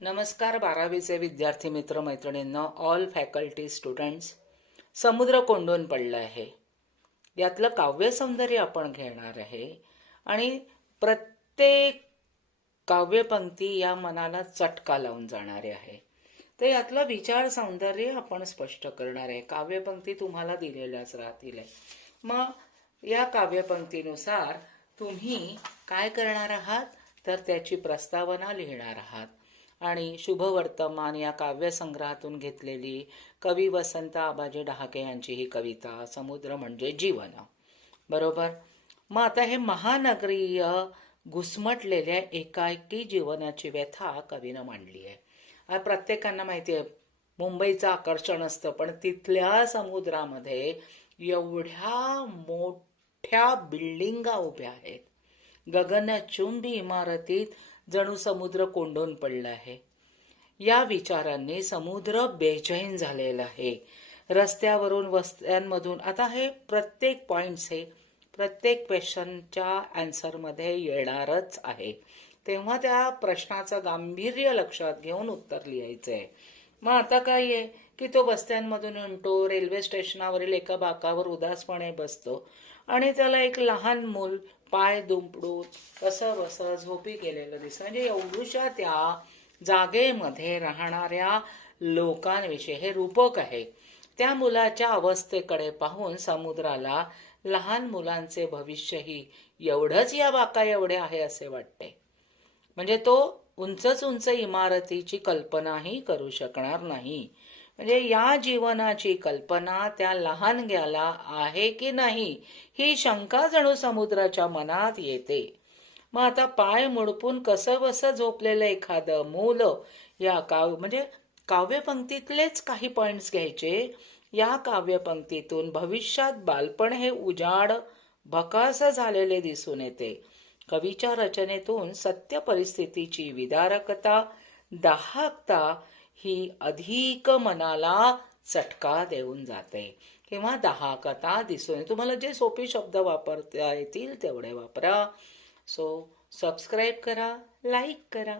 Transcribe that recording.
नमस्कार 12वीचे विद्यार्थी मित्र मैत्रिणींना, ऑल फॅकल्टी स्टुडंट्स. समुद्र कोंडून पडला आहे यातलं काव्य सौंदर्य आपण घेणार आहे आणि प्रत्येक काव्यपंक्ती या मनाला चटका लावून जाणारे आहे. तर यातलं विचार सौंदर्य आपण स्पष्ट करणार आहे. काव्यपंक्ती तुम्हाला दिलेल्याच राहतील. मग या काव्यपंक्तीनुसार तुम्ही काय करणार आहात तर त्याची प्रस्तावना लिहिणार आहात आणि शुभवर्तमान या काव्यसंग्रहातून घेतलेली कवी वसंत आबाजी डहाके यांची ही कविता समुद्र म्हणजे जीवन. बरोबर. मग आता हे महानगरीय घुसमटलेल्या एकाएकी जीवनाची व्यथा कवीनं मांडली आहे. प्रत्येकांना माहिती आहे मुंबईचं आकर्षण असतं, पण तिथल्या समुद्रामध्ये एवढ्या मोठ्या बिल्डिंगा उभ्या आहेत, गगनचुंबी इमारतीत जणू समुद्र कोंडून पडला आहे. या विचारांनी समुद्र बेचैन झालेला आहे. रस्त्यावरून वस्त्यांमधून आता हे प्रत्येक पॉइंट्स हे प्रत्येक क्वेश्चनच्या आन्सरमध्ये येणारच आहे, तेव्हा त्या प्रश्नाचं गांभीर्य लक्षात घेऊन उत्तर लिहायचं आहे. मग आता काय आहे की तो वस्त्यांमधून म्हणतो, रेल्वे स्टेशनावरील एका बाकावर उदासपणे बसतो आणि त्याला एक लहान मूल पाय दुमडून कसं बसं झोपी गेलेलं दिसतं. म्हणजे एवढ्याशा त्या जागेमध्ये राहणाऱ्या लोकांविषयी हे रूपक आहे. त्या मुलाच्या अवस्थेकडे पाहून समुद्राला लहान मुलांचे भविष्यही एवढंच या बाका एवढे आहे असे वाटते. म्हणजे तो उंच उंच इमारतीची कल्पनाही करू शकणार नाही. म्हणजे या जीवनाची कल्पना त्या लहानग्याला आहे की नाही ही शंका जणू समुद्राच्या मनात येते. मग आता पाय मुडपून कसं बसं झोपलेलं एखादं मूल या म्हणजे काव्यपंक्तीतलेच काही पॉइंट्स घ्यायचे. या काव्यपंक्तीतून भविष्यात बालपण हे उजाड भकास झालेले दिसून येते. कवीच्या रचनेतून सत्य परिस्थितीची विदारकता, दाहकता ही अधिक मनाला चटका देऊन जाते किंवा दाहकता दिसून येते. तुम्हाला जे सोपे शब्द वापरता येतील तेवढे वापरा. सो सबस्क्राईब करा, लाईक करा.